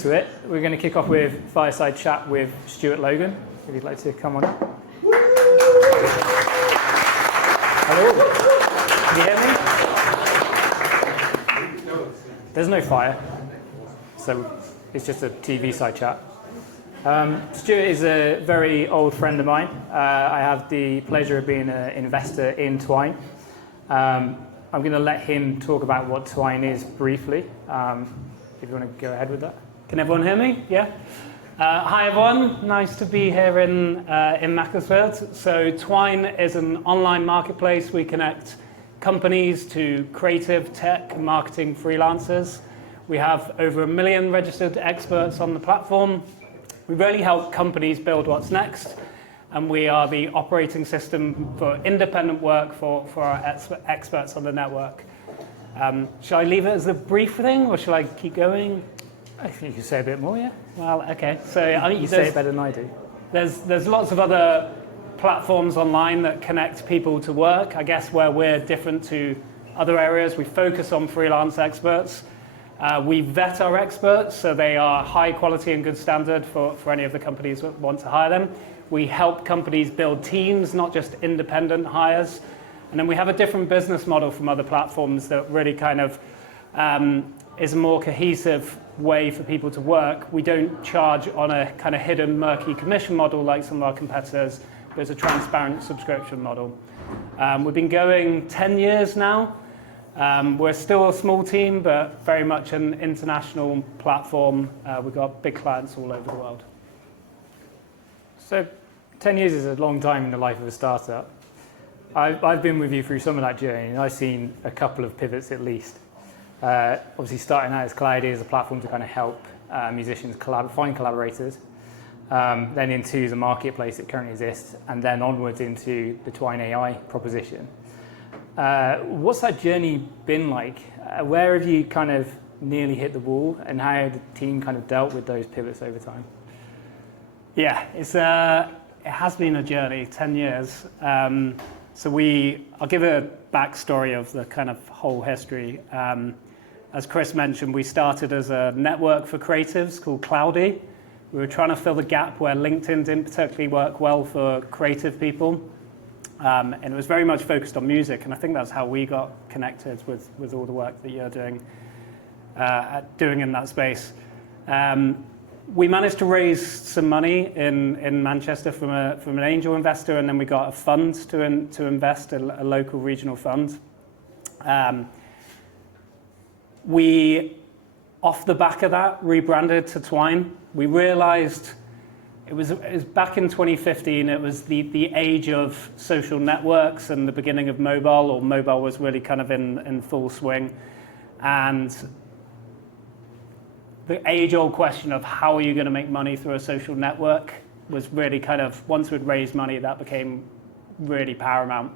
To it. We're going to kick off with fireside chat with Stuart Logan, if you'd like to come on up. Hello. Can you hear me? There's no fire, so it's just a TV side chat. Stuart is a very old friend of mine. I have the pleasure of being an investor in Twine. I'm going to let him talk about what Twine is briefly, if you want to go ahead with that. Can everyone hear me? Yeah? Hi everyone, nice to be here in Macclesfield. So Twine is an online marketplace. We connect companies to creative, tech, marketing freelancers. We have over 1 million registered experts on the platform. We really help companies build what's next, and we are the operating system for independent work for our experts on the network. Shall I leave it as a brief thing, or shall I keep going? I think you can say a bit more, yeah. Well, okay. So I think you say it better than I do. There's lots of other platforms online that connect people to work. I guess where we're different to other areas, we focus on freelance experts. We vet our experts, so they are high quality and good standard for any of the companies that want to hire them. We help companies build teams, not just independent hires. And then we have a different business model from other platforms that really kind of is a more cohesive way for people to work. We don't charge on a kind of hidden, murky commission model like some of our competitors, but it's a transparent subscription model. We've been going 10 years now. We're still a small team, but very much an international platform. We've got big clients all over the world. So 10 years is a long time in the life of a startup. I've been with you through some of that journey, and I've seen a couple of pivots at least. Obviously starting out as Clowdy as a platform to kind of help musicians find collaborators, then into the marketplace that currently exists, and then onwards into the Twine AI proposition. What's that journey been like? Where have you kind of nearly hit the wall, and how have the team kind of dealt with those pivots over time? Yeah, it has been a journey, 10 years. So I'll give a backstory of the kind of whole history. As Chris mentioned, we started as a network for creatives called Clowdy. We were trying to fill the gap where LinkedIn didn't particularly work well for creative people. And it was very much focused on music, and I think that's how we got connected with all the work that you're doing in that space. We managed to raise some money in Manchester from an angel investor, and then we got a fund to invest, a local regional fund. We, off the back of that, rebranded to Twine. We realized it was back in 2015, it was the age of social networks and the beginning of mobile, or mobile was really kind of in full swing. And the age-old question of how are you going to make money through a social network was really kind of, once we'd raised money, that became really paramount.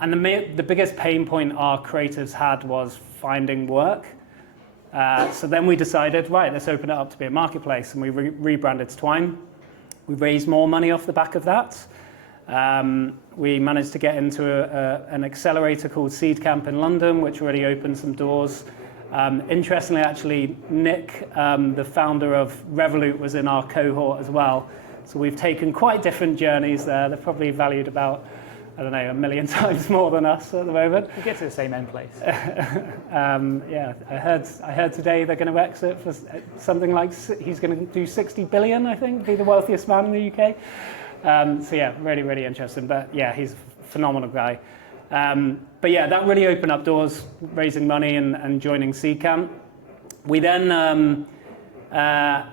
And the biggest pain point our creatives had was finding work. So then we decided, right, let's open it up to be a marketplace, and we rebranded to Twine. We raised more money off the back of that. We managed to get into an accelerator called Seed Camp in London, which really opened some doors. Interestingly, actually, Nick, the founder of Revolut, was in our cohort as well. So we've taken quite different journeys there. They're probably valued about, I don't know, 1 million times more than us at the moment. We get to the same end place. Yeah, I heard today they're going to exit for something like, he's going to do 60 billion, I think, be the wealthiest man in the UK. So yeah, really, really interesting. But yeah, he's a phenomenal guy. But yeah, that really opened up doors, raising money and joining Seed Camp. We then,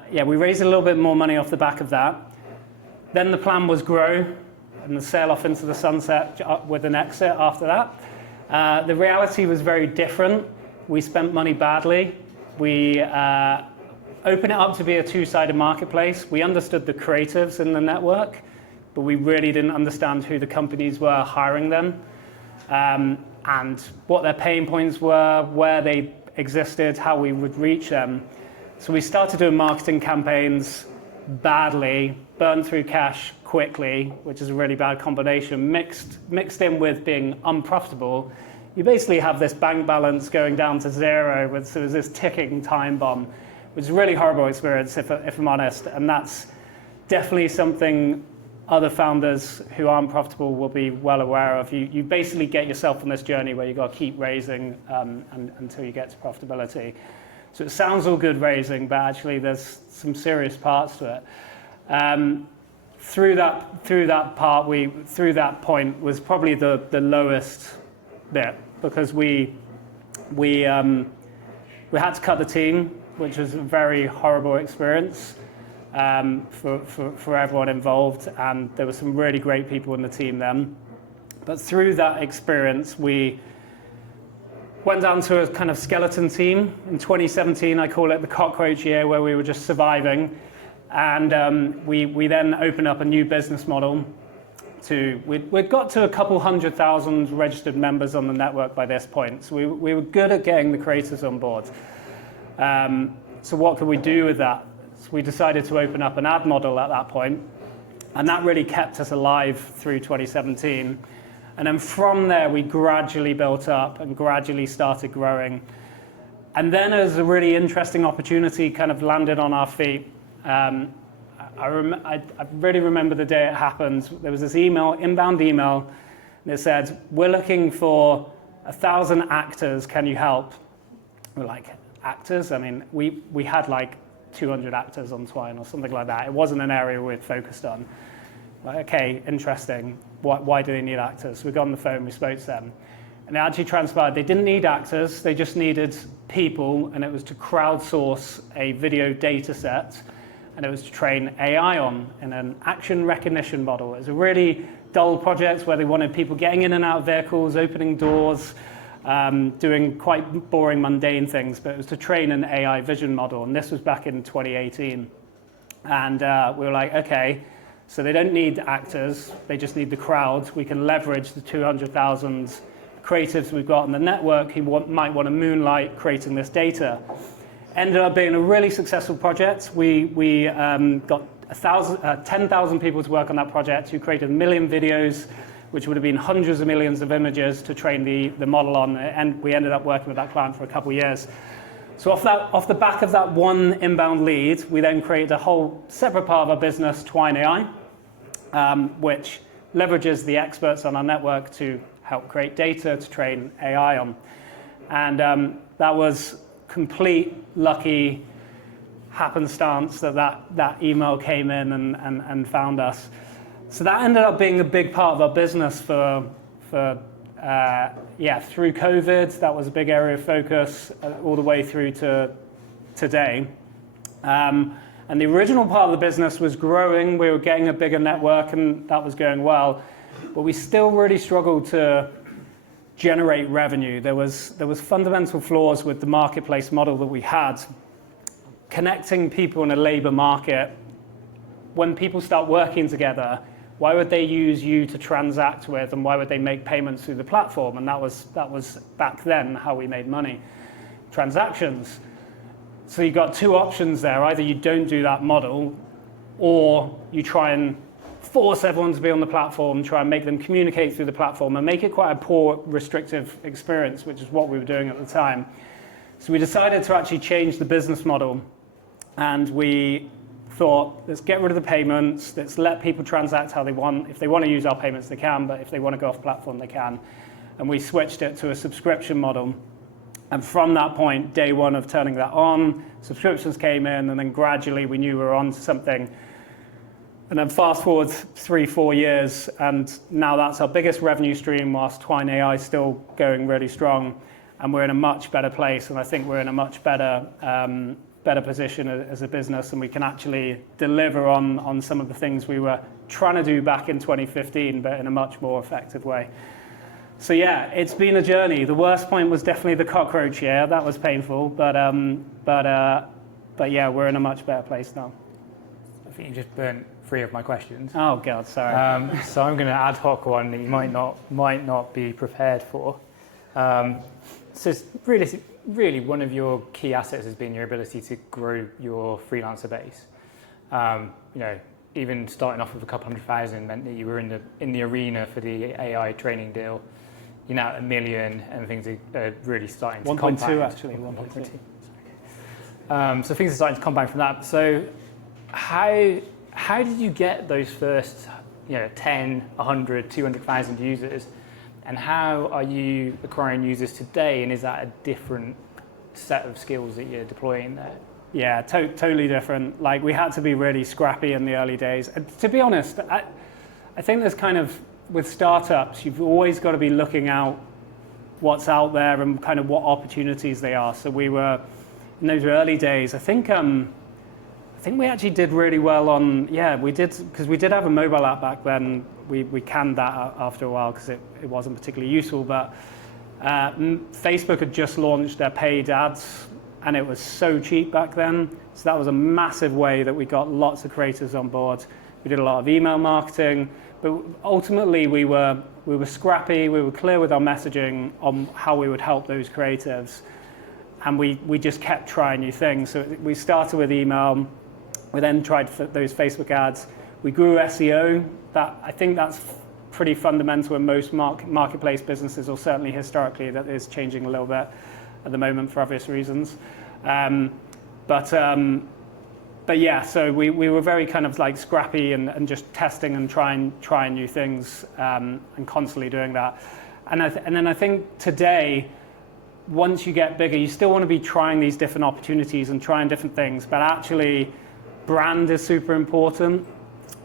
we raised a little bit more money off the back of that. Then the plan was grow and sail off into the sunset with an exit after that. The reality was very different. We spent money badly. We opened it up to be a two-sided marketplace. We understood the creatives in the network, but we really didn't understand who the companies were hiring them. And what their pain points were, where they existed, how we would reach them. So we started doing marketing campaigns badly, burned through cash quickly, which is a really bad combination, mixed in with being unprofitable. You basically have this bank balance going down to zero, so there's this ticking time bomb. which is a really horrible experience, if I'm honest. And that's definitely something other founders who aren't profitable will be well aware of. You basically get yourself on this journey where you've got to keep raising until you get to profitability. So it sounds all good raising, but actually there's some serious parts to it. Through that point was probably the lowest bit, because we had to cut the team, which was a very horrible experience for everyone involved, and there were some really great people in the team then. But through that experience, we went down to a kind of skeleton team. In 2017, I call it the Cockroach year, where we were just surviving. And we then opened up a new business model. We'd got to a couple 100,000 registered members on the network by this point. So we were good at getting the creators on board. So what could we do with that? So we decided to open up an ad model at that point. And that really kept us alive through 2017. And then from there, we gradually built up and gradually started growing. And then as a really interesting opportunity kind of landed on our feet, I really remember the day it happened. There was this inbound email, and it said, "We're looking for 1,000 actors, can you help?" We're like, actors? I mean, we had like 200 actors on Twine or something like that. It wasn't an area we'd focused on. Like, okay, interesting. Why do they need actors? So we got on the phone, we spoke to them. And it actually transpired they didn't need actors, they just needed people, and it was to crowdsource a video data set, and it was to train AI on in an action recognition model. It was a really dull project where they wanted people getting in and out of vehicles, opening doors, doing quite boring, mundane things, but it was to train an AI vision model, and this was back in 2018. And we were like, okay, so they don't need actors, they just need the crowd. We can leverage the 200,000 creatives we've got on the network who might want to moonlight creating this data. Ended up being a really successful project. We got 10,000 people to work on that project who created 1 million videos, which would have been hundreds of millions of images to train the model on, and we ended up working with that client for a couple of years. So off the back of that one inbound lead, we then created a whole separate part of our business, Twine AI, which leverages the experts on our network to help create data to train AI on. And that was complete lucky happenstance that email came in and found us. So that ended up being a big part of our business through COVID. That was a big area of focus all the way through to today. And the original part of the business was growing. We were getting a bigger network, and that was going well. But we still really struggled to generate revenue. There was fundamental flaws with the marketplace model that we had. Connecting people in a labor market, when people start working together, why would they use you to transact with, and why would they make payments through the platform? And that was back then how we made money. Transactions. So you've got two options there. Either you don't do that model, or you try and force everyone to be on the platform, try and make them communicate through the platform, and make it quite a poor, restrictive experience, which is what we were doing at the time. So we decided to actually change the business model, and we thought, let's get rid of the payments, let's let people transact how they want. If they want to use our payments, they can, but if they want to go off platform, they can. And we switched it to a subscription model. And from that point, day one of turning that on, subscriptions came in, and then gradually we knew we were on to something. And then fast forward 3-4 years, and now that's our biggest revenue stream, whilst Twine AI is still going really strong. And we're in a much better place, and I think we're in a much better position as a business, and we can actually deliver on some of the things we were trying to do back in 2015, but in a much more effective way. So yeah, it's been a journey. The worst point was definitely the Cockroach year. That was painful, but yeah, we're in a much better place now. I think you just burnt 3 of my questions. Oh God, sorry. So I'm going to ad hoc one that you might not be prepared for. So it's really one of your key assets has been your ability to grow your freelancer base. Even starting off with a couple 100,000 meant that you were in the arena for the AI training deal. You're now at 1 million, and things are really starting to compound. 1.2 actually. 1.2. So things are starting to compound from that. So how did you get those first 10, 100, 200,000 users? And how are you acquiring users today? And is that a different set of skills that you're deploying there? Yeah, totally different. Like, we had to be really scrappy in the early days. And to be honest, I think there's kind of, with startups, you've always got to be looking out what's out there and kind of what opportunities they are. So we were, in those early days, I think we actually did really well on, we did, because we did have a mobile app back then. We canned that after a while because it wasn't particularly useful, but Facebook had just launched their paid ads, and it was so cheap back then. So that was a massive way that we got lots of creators on board. We did a lot of email marketing, but ultimately we were scrappy, we were clear with our messaging on how we would help those creatives, and we just kept trying new things. So we started with email, we then tried those Facebook ads, we grew SEO. I think that's pretty fundamental in most marketplace businesses, or certainly historically. That is changing a little bit at the moment for obvious reasons. But yeah, so we were very kind of like scrappy and just testing and trying new things, and constantly doing that. And then I think today, once you get bigger, you still want to be trying these different opportunities and trying different things, but actually brand is super important.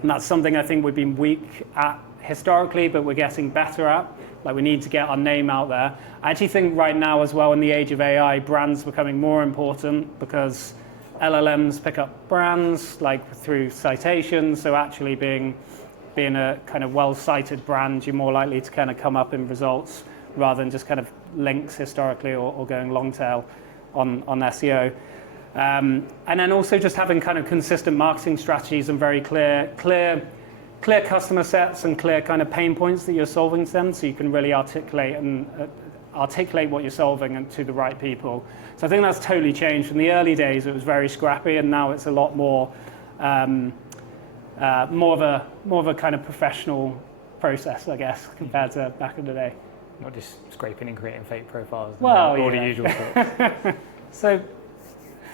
And that's something I think we've been weak at historically, but we're getting better at. Like, we need to get our name out there. I actually think right now as well, in the age of AI, brands becoming more important because LLMs pick up brands like through citations. So actually being a kind of well-cited brand, you're more likely to kind of come up in results rather than just kind of links historically or going long tail on SEO. And then also just having kind of consistent marketing strategies and very clear customer sets and clear kind of pain points that you're solving to them, so you can really articulate what you're solving and to the right people. So I think that's totally changed. In the early days, it was very scrappy, and now it's a lot more of a kind of professional process, I guess, compared to back in the day. Not just scraping and creating fake profiles. Well, all the usual stuff. So,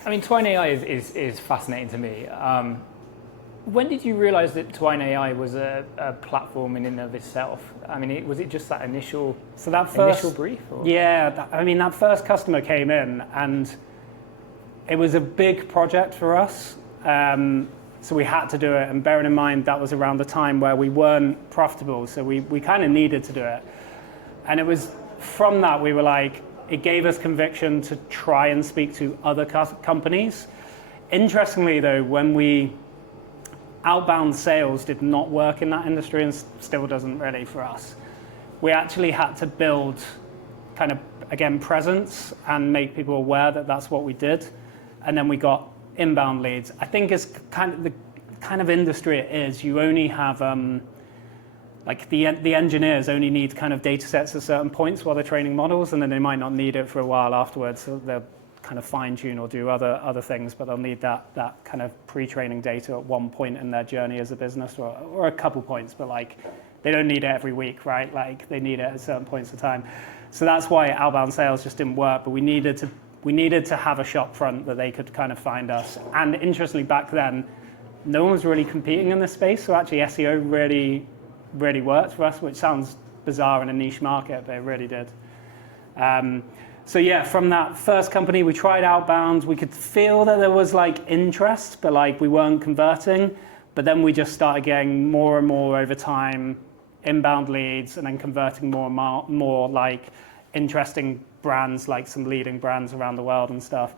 I mean, Twine AI is fascinating to me. When did you realize that Twine AI was a platform in and of itself? I mean, was it just that initial brief? Or? Yeah, that first customer came in, and it was a big project for us. So we had to do it, and bearing in mind that was around the time where we weren't profitable, so we kind of needed to do it. And it was from that we were like, it gave us conviction to try and speak to other companies. Interestingly though, outbound sales did not work in that industry, and still doesn't really for us. We actually had to build kind of, again, presence and make people aware that that's what we did. And then we got inbound leads. I think it's kind of the kind of industry it is, you only have, like the engineers only need kind of data sets at certain points while they're training models, and then they might not need it for a while afterwards. So they'll kind of fine tune or do other things, but they'll need that kind of pre-training data at one point in their journey as a business, or a couple points, but like they don't need it every week, right? Like they need it at certain points of time. So that's why outbound sales just didn't work, but we needed to have a shop front that they could kind of find us. And interestingly, back then, no one was really competing in this space, so actually SEO really worked for us, which sounds bizarre in a niche market, but it really did. So yeah, from that first company, we tried outbound. We could feel that there was like interest, but like we weren't converting. But then we just started getting more and more over time, inbound leads, and then converting more and more like interesting brands, like some leading brands around the world and stuff.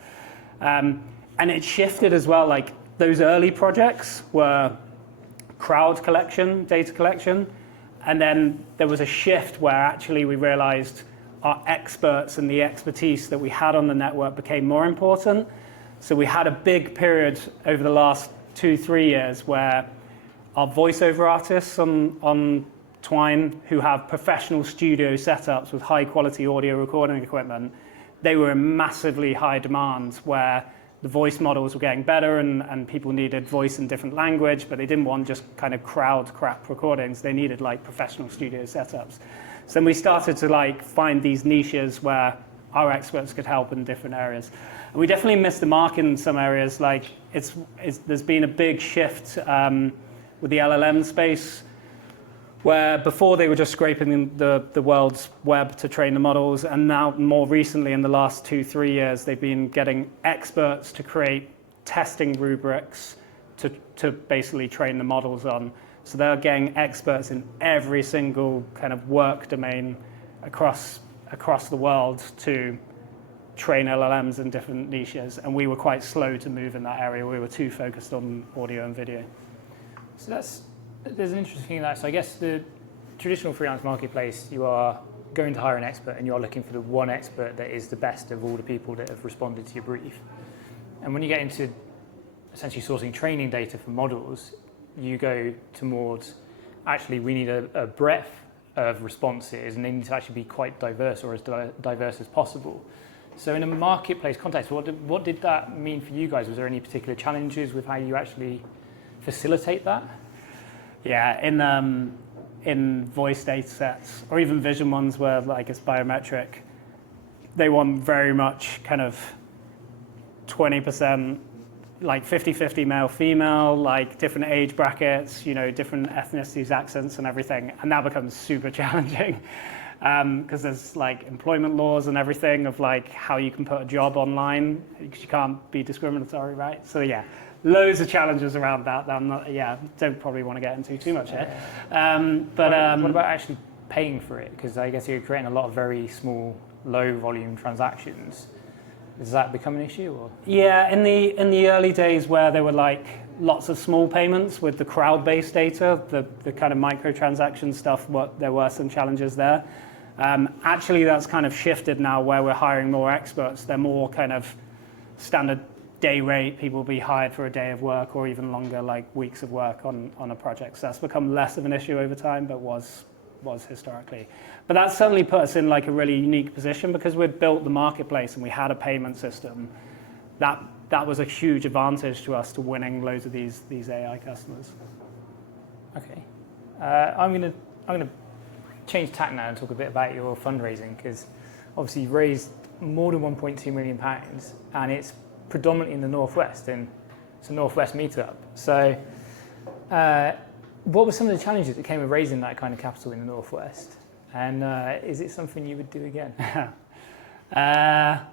And it shifted as well. Like those early projects were crowd collection, data collection. And then there was a shift where actually we realized our experts and the expertise that we had on the network became more important. So we had a big period over the last 2-3 years where our voiceover artists on Twine, who have professional studio setups with high quality audio recording equipment, they were in massively high demand, where the voice models were getting better and people needed voice in different language, but they didn't want just kind of crowd crap recordings. They needed like professional studio setups. So we started to like find these niches where our experts could help in different areas. And we definitely missed the mark in some areas. Like there's been a big shift with the LLM space, where before they were just scraping the world's web to train the models, and now more recently in the last 2-3 years, they've been getting experts to create testing rubrics to basically train the models on. So they're getting experts in every single kind of work domain across the world to train LLMs in different niches, and we were quite slow to move in that area. We were too focused on audio and video. So there's an interesting thing in that. So I guess the traditional freelance marketplace, you are going to hire an expert and you are looking for the one expert that is the best of all the people that have responded to your brief. And when you get into essentially sourcing training data for models, you go towards, actually, we need a breadth of responses, and they need to actually be quite diverse, or as diverse as possible. So in a marketplace context, what did that mean for you guys? Was there any particular challenges with how you actually facilitate that? Yeah, in voice data sets, or even vision ones where like it's biometric, they want very much kind of 20%, like 50-50 male, female, like different age brackets, different ethnicities, accents and everything. And that becomes super challenging because there's like employment laws and everything of like how you can put a job online, because you can't be discriminatory, right? So yeah, loads of challenges around that don't probably want to get into too much here. What about actually paying for it? Because I guess you're creating a lot of very small, low volume transactions. Does that become an issue? Or? Yeah, in the early days where there were like lots of small payments with the crowd-based data, the kind of microtransaction stuff, there were some challenges there. Actually, that's kind of shifted now where we're hiring more experts. They're more kind of standard day rate. People will be hired for a day of work or even longer, like weeks of work on a project. So that's become less of an issue over time, but was historically. But that certainly put us in like a really unique position because we'd built the marketplace and we had a payment system. That was a huge advantage to us to winning loads of these AI customers. Okay, I'm gonna change tack now and talk a bit about your fundraising, because obviously you've raised more than £1.2 million, and it's predominantly in the Northwest, and it's a Northwest meetup. So what were some of the challenges that came with raising that kind of capital in the Northwest? And is it something you would do again? I'll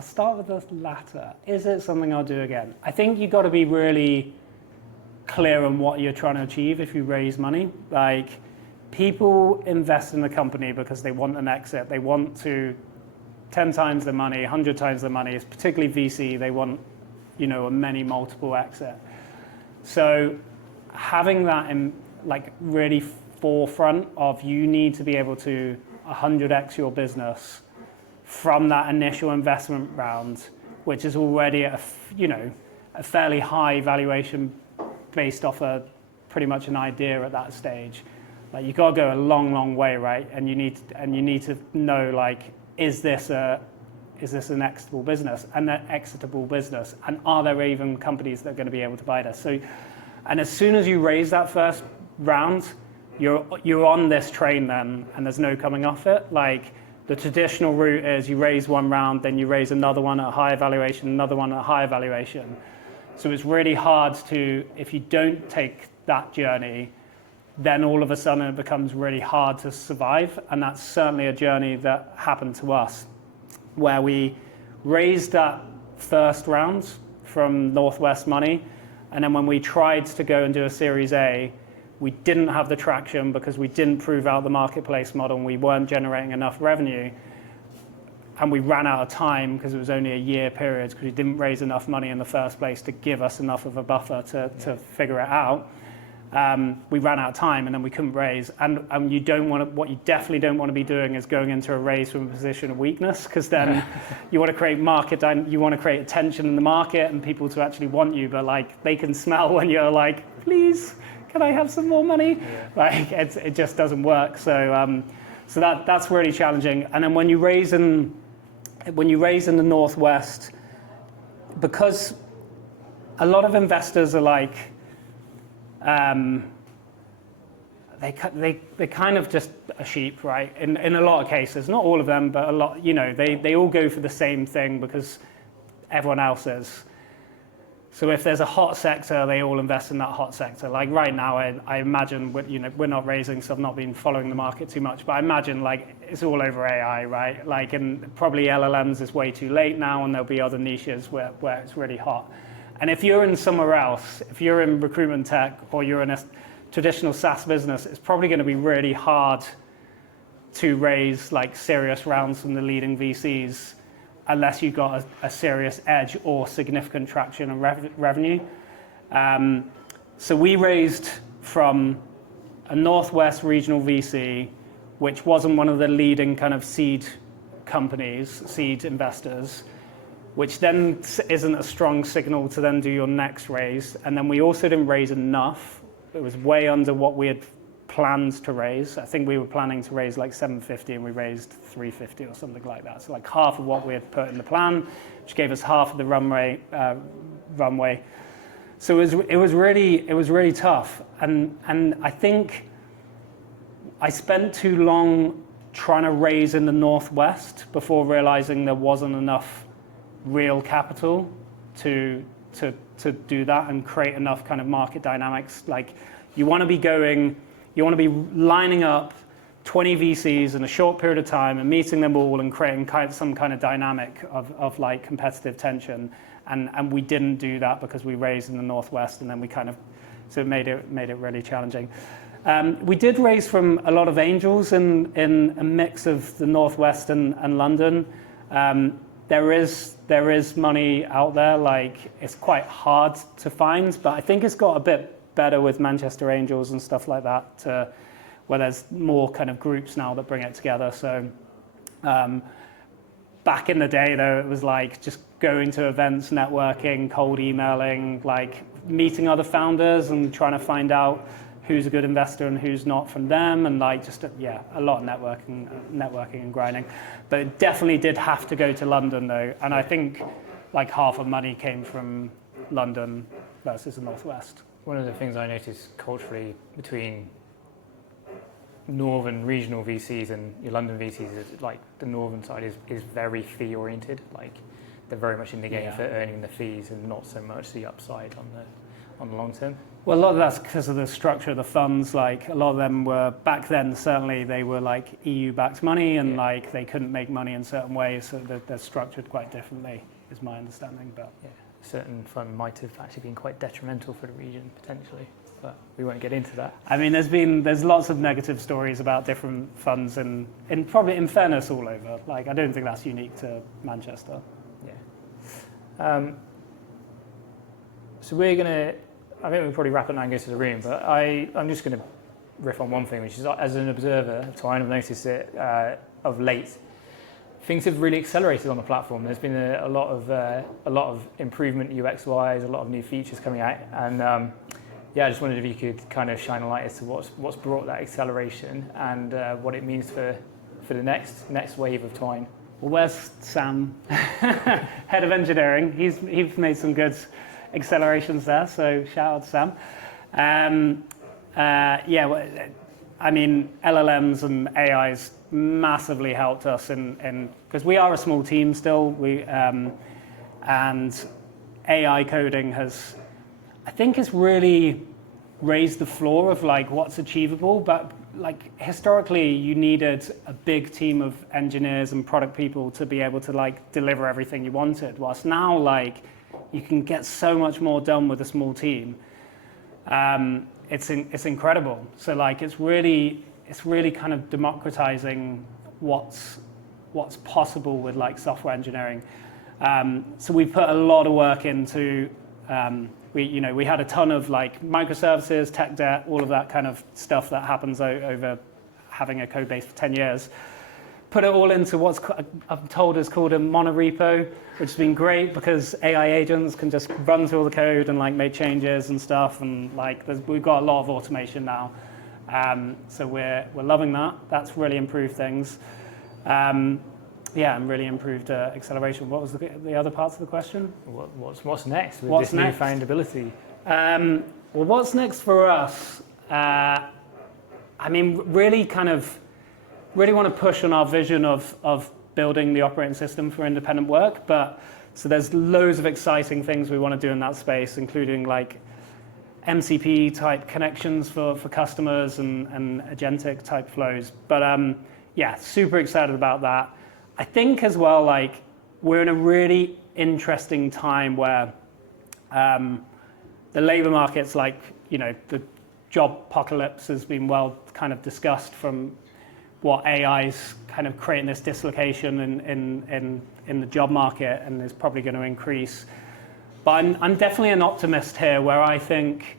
start with the latter. Is it something I'll do again? I think you've got to be really clear on what you're trying to achieve if you raise money. Like, people invest in the company because they want an exit. They want to 10 times their money, 100 times their money. It's particularly VC. They want, a many multiple exit. So having that in like really forefront of, you need to be able to 100x your business from that initial investment round, which is already a fairly high valuation based off pretty much an idea at that stage. Like, you've got to go a long, long way, right? And you need to know, like, is this an exitable business, and an exitable business, and are there even companies that are going to be able to buy this? So, and as soon as you raise that first round, you're on this train then, and there's no coming off it. Like, the traditional route is you raise one round, then you raise another one at a higher valuation, another one at a higher valuation. So it's really hard to, if you don't take that journey, then all of a sudden it becomes really hard to survive. And that's certainly a journey that happened to us, where we raised that first round from Northwest money. And then when we tried to go and do a Series A, we didn't have the traction because we didn't prove out the marketplace model and we weren't generating enough revenue. And we ran out of time because it was only a year period, because we didn't raise enough money in the first place to give us enough of a buffer to figure it out. We ran out of time and then we couldn't raise. And what you definitely don't want to be doing is going into a raise from a position of weakness, because then you want to create you want to create attention in the market and people to actually want you, but like, they can smell when you're like, please, can I have some more money? Yeah. Like, it just doesn't work. So that's really challenging. And then when you raise in the Northwest, because a lot of investors are like, they kind of just a sheep, right? In a lot of cases, not all of them, but a lot. They all go for the same thing because everyone else is. So if there's a hot sector, they all invest in that hot sector. Like right now, I imagine, we're not raising, so I've not been following the market too much, but I imagine like it's all over AI, right? Like, and probably LLMs is way too late now, and there'll be other niches where it's really hot. And if you're in somewhere else, if you're in recruitment tech or you're in a traditional SaaS business, it's probably going to be really hard to raise like serious rounds from the leading VCs unless you've got a serious edge or significant traction and revenue. So we raised from a Northwest regional VC, which wasn't one of the leading kind of seed companies, seed investors, which then isn't a strong signal to then do your next raise. And then we also didn't raise enough. It was way under what we had planned to raise. I think we were planning to raise like 750 and we raised 350 or something like that. So like half of what we had put in the plan, which gave us half of the runway. So it was really tough. And I think I spent too long trying to raise in the Northwest before realizing there wasn't enough real capital to do that and create enough kind of market dynamics. Like you want to be lining up 20 VCs in a short period of time and meeting them all and creating some kind of dynamic of like competitive tension. And we didn't do that because we raised in the Northwest, and then so it made it really challenging. We did raise from a lot of angels in a mix of the Northwest and London. There is money out there. Like it's quite hard to find, but I think it's got a bit better with Manchester Angels and stuff like that, where there's more kind of groups now that bring it together. So back in the day, though, it was like just going to events, networking, cold emailing, like meeting other founders and trying to find out who's a good investor and who's not from them, and like just a lot of networking and grinding. But it definitely did have to go to London though, and I think like half of money came from London versus the Northwest. One of the things I noticed culturally between northern regional VCs and your London VCs is like the northern side is very fee oriented. Like they're very much in the game for earning the fees and not so much the upside on the long term. Well, a lot of that's because of the structure of the funds. Like a lot of them were back then, certainly they were like EU-backed money, and like they couldn't make money in certain ways, so they're structured quite differently, is my understanding. But a certain fund might have actually been quite detrimental for the region potentially, but we won't get into that. I mean, there's lots of negative stories about different funds, and probably in fairness all over. Like I don't think that's unique to Manchester. Yeah. So I think we'll probably wrap it now and go to the room, but I'm just going to riff on one thing, which is as an observer of Twine, I've noticed it of late. Things have really accelerated on the platform. There's been a lot of improvement UX-wise, a lot of new features coming out, and I just wondered if you could kind of shine a light as to what's brought that acceleration and what it means for the next wave of Twine. Well, where's Sam, head of engineering? He's made some good accelerations there, so shout out to Sam. I mean, LLMs and AIs massively helped us in because we are a small team still. And AI coding I think has really raised the floor of like what's achievable. But like historically, you needed a big team of engineers and product people to be able to like deliver everything you wanted. Whilst now, like you can get so much more done with a small team. It's incredible. So like it's really kind of democratizing what's possible with like software engineering. So we put a lot of work into we had a ton of like microservices, tech debt, all of that kind of stuff that happens over having a code base for 10 years. Put it all into what's I'm told is called a monorepo, which has been great because AI agents can just run through all the code and like make changes and stuff, and like we've got a lot of automation now. So we're loving that. That's really improved things. And really improved acceleration. What was the other parts of the question? What's next with this newfound ability? Well, what's next for us? I mean, really want to push on our vision of building the operating system for independent work, but So there's loads of exciting things we want to do in that space, including like MCP type connections for customers and agentic type flows. But yeah, super excited about that. I think as well, like we're in a really interesting time where the labor market's like, you know, the job apocalypse has been well kind of discussed from what AI's kind of creating this dislocation in the job market and is probably going to increase. But I'm definitely an optimist here where I think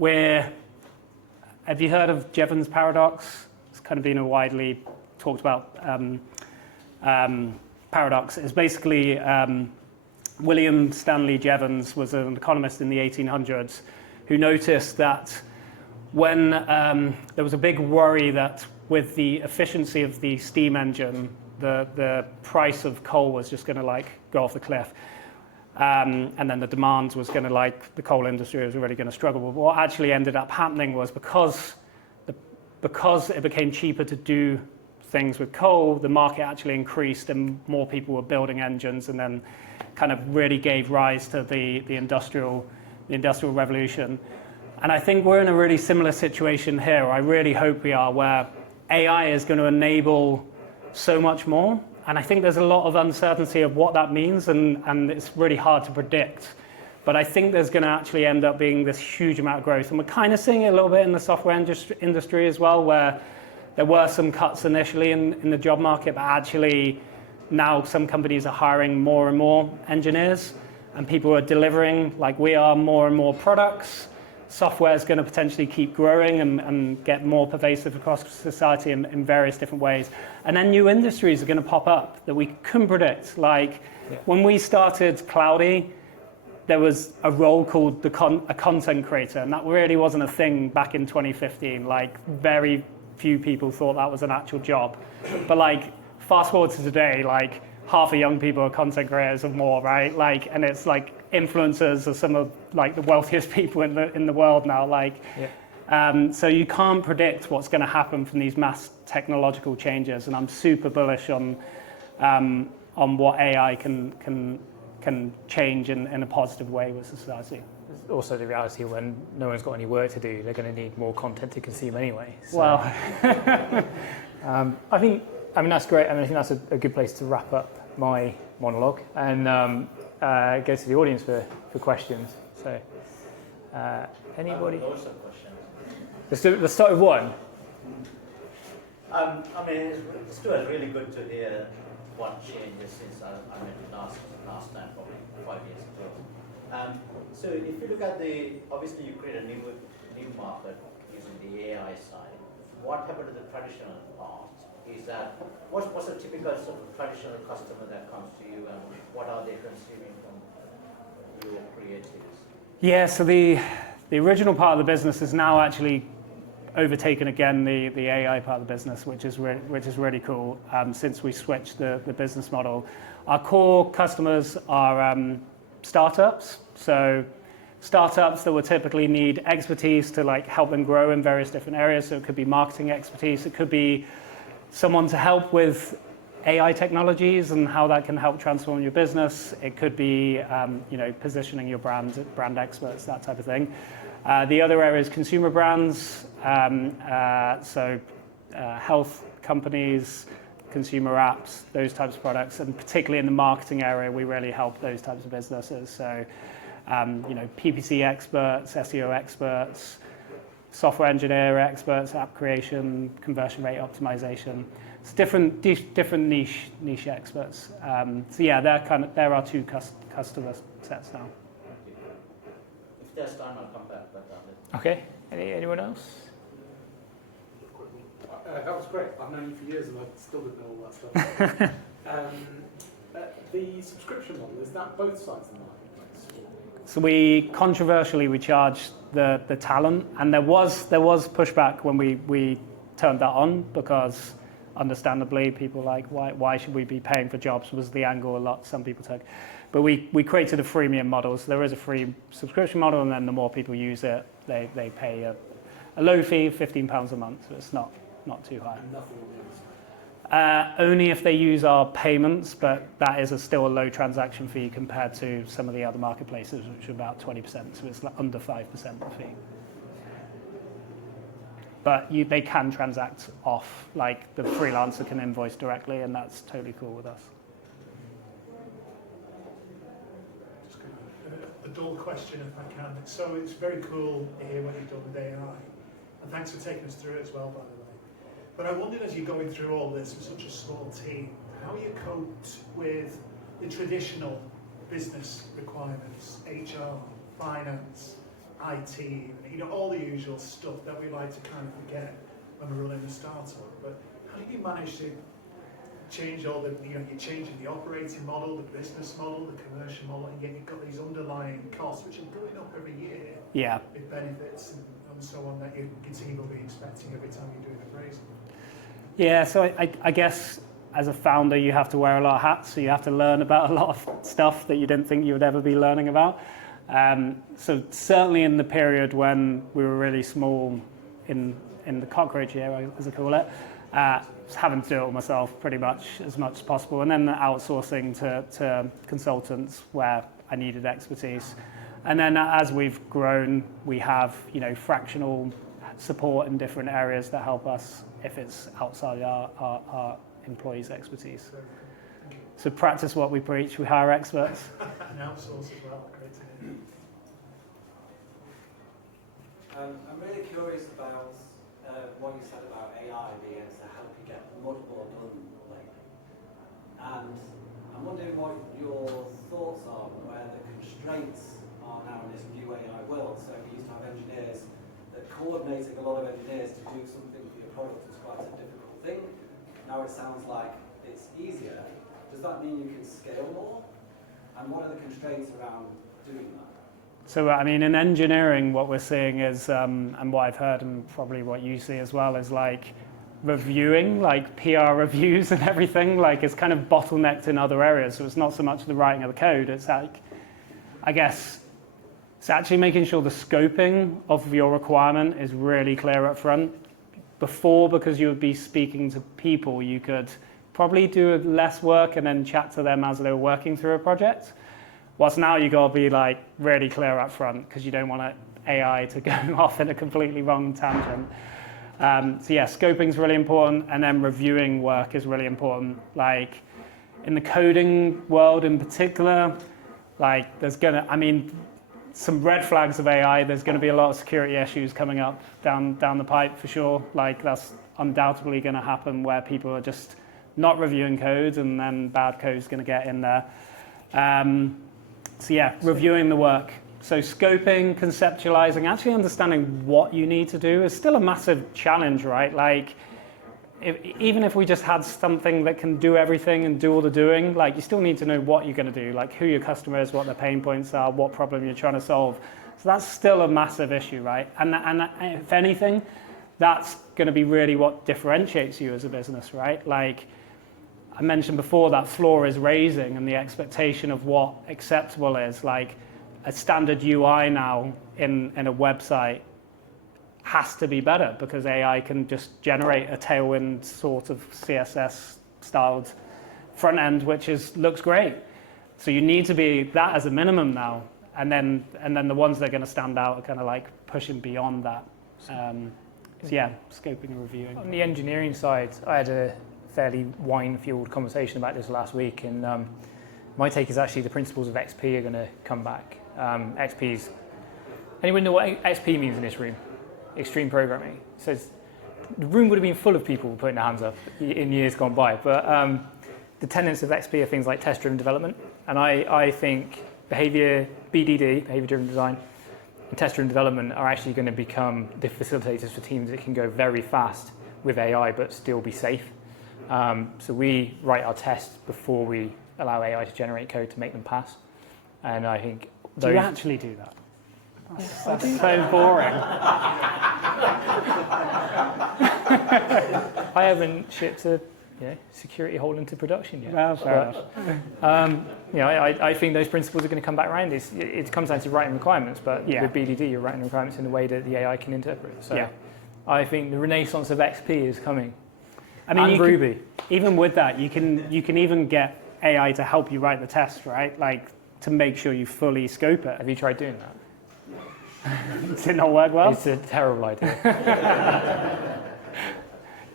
have you heard of Jevons paradox? It's kind of been a widely talked about paradox. It's basically William Stanley Jevons was an economist in the 1800s who noticed that when there was a big worry that with the efficiency of the steam engine, the price of coal was just going to like go off the cliff. And then the demand was going to, like, the coal industry was really going to struggle. But what actually ended up happening was because it became cheaper to do things with coal, the market actually increased and more people were building engines, and then kind of really gave rise to the industrial revolution. And I think we're in a really similar situation here. I really hope we are, where AI is going to enable so much more. And I think there's a lot of uncertainty of what that means, and it's really hard to predict. But I think there's going to actually end up being this huge amount of growth. And we're kind of seeing it a little bit in the software industry as well, where there were some cuts initially in the job market, but actually now some companies are hiring more and more engineers, and people are delivering, like we are, more and more products. Software is going to potentially keep growing and get more pervasive across society in various different ways. And then new industries are going to pop up that we couldn't predict. Like when we started Clowdy, there was a role called a content creator, and that really wasn't a thing back in 2015. Like very few people thought that was an actual job. But like fast forward to today, like half the young people are content creators or more, right? Like, and it's like influencers are some of like the wealthiest people in the world now. Like, so you can't predict what's going to happen from these mass technological changes, and I'm super bullish on what AI can change in a positive way with society. There's also the reality when no one's got any work to do, they're going to need more content to consume anyway. So, well, I mean that's great. I mean, I think that's a good place to wrap up my monologue and go to the audience for questions. So, anybody? Lots of questions. Let's start with one. I mean, Stuart, really good to hear what changes since I met you last time, probably 5 years ago. So if you look at obviously you create a new market using the AI side. What happened to the traditional part? Is that what's a typical sort of traditional customer that comes to you, and what are they consuming from your creatives? yeah. So the original part of the business is now actually overtaken again the AI part of the business, which is really cool. Since we switched the business model, our core customers are startups. So startups that would typically need expertise to like help them grow in various different areas. So it could be marketing expertise. It could be someone to help with AI technologies and how that can help transform your business. It could be positioning your brand experts, that type of thing. The other area is consumer brands, so health companies, consumer apps, those types of products, and particularly in the marketing area, we really help those types of businesses. So, PPC experts, SEO experts, software engineer experts, app creation, conversion rate optimization. It's different niche experts. So yeah, there are two customer sets now. If there's time, I'll come back. But Okay. Anyone else? That was great. I've known you for years and I still didn't know all that stuff. The subscription model, is that both sides of the marketplace? So we charge the talent, and there was pushback when we turned that on, because understandably people like why should we be paying for jobs was the angle some people took. But we created a freemium model, so there is a free subscription model, and then the more people use it, they pay a low fee, £15 a month, so it's not too high. And nothing on Only if they use our payments, but that is still a low transaction fee compared to some of the other marketplaces, which are about 20%, so it's under 5% fee. But they can transact off, like the freelancer can invoice directly, and that's totally cool with us. Just a dull question if I can. So it's very cool to hear what you've done with AI, and thanks for taking us through it as well, by the way. But I wondered, as you're going through all this with such a small team, how you coped with the traditional business requirements, HR, finance, IT, all the usual stuff that we like to kind of forget when we're running a startup. But how did you manage to change all the, you're changing the operating model, the business model, the commercial model, and yet you've got these underlying costs which are going up every year. Yeah. With benefits and so on that you conceivably be expecting every time you're doing appraisal. Yeah, so I guess as a founder, you have to wear a lot of hats, so you have to learn about a lot of stuff that you didn't think you would ever be learning about. So certainly in the period when we were really small in the Cockroach era, as I call it, just having to do it all myself pretty much as possible, and then outsourcing to consultants where I needed expertise. And then as we've grown, we have fractional support in different areas that help us if it's outside our employees' expertise. So practice what we preach, we hire experts. And outsource as well, great to hear. I'm really curious about what you said about AI being able to help you get much more done. And I'm wondering what your thoughts are on where the constraints are now in this new AI world. So we used to have engineers that coordinating a lot of engineers to do something for your product was quite a difficult thing. Now it sounds like it's easier. Does that mean you can scale more? And what are the constraints around doing that? So, I mean, in engineering, what we're seeing is, and what I've heard and probably what you see as well, is reviewing, PR reviews and everything, it's kind of bottlenecked in other areas. So it's not so much the writing of the code, it's I guess, it's actually making sure the scoping of your requirement is really clear up front. Before, because you would be speaking to people, you could probably do less work and then chat to them as they were working through a project. Whilst now you got to be really clear up front because you don't want AI to go off in a completely wrong tangent. So yeah, scoping is really important, and then reviewing work is really important. In the coding world in particular, there's some red flags of AI. There's going to be a lot of security issues coming up down the pipe for sure. That's undoubtedly going to happen where people are just not reviewing codes, and then bad code's going to get in there. So yeah, reviewing the work. So scoping, conceptualizing, actually understanding what you need to do is still a massive challenge, right? Even if we just had something that can do everything and do all the doing, you still need to know what you're going to do, who your customer is, what their pain points are, what problem you're trying to solve. So that's still a massive issue, right? And if anything, that's going to be really what differentiates you as a business, right? I mentioned before, that floor is raising and the expectation of what acceptable is. A standard UI now in a website has to be better because AI can just generate a Tailwind sort of CSS styled front end, which looks great. So you need to be that as a minimum now, and then the ones that are going to stand out are kind of pushing beyond that. So yeah, scoping and reviewing. On the engineering side, I had a fairly wine-fueled conversation about this last week, and my take is actually the principles of XP are going to come back. XP's, anyone know what XP means in this room? Extreme programming. So the room would have been full of people putting their hands up in years gone by, but the tenets of XP are things like test-driven development, and I think behavior-driven design, and test-driven development are actually going to become the facilitators for teams that can go very fast with AI but still be safe. So we write our tests before we allow AI to generate code to make them pass. And I think Do you actually do that? That's so boring. I haven't shipped a security hole into production yet. Well, fair enough. I think those principles are going to come back around. It comes down to writing requirements, but with BDD, you're writing requirements in a way that the AI can interpret. So I think the renaissance of XP is coming. I mean, and Ruby. Even with that, you can even get AI to help you write the test, right? Like to make sure you fully scope it. Have you tried doing that? Does it not work well? It's a terrible idea.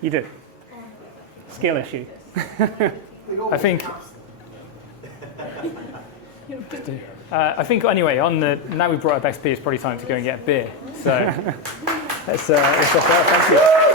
You did. Skill issue. I think. I think anyway. Now we've brought up XP, it's probably time to go and get a beer. So let's thank you.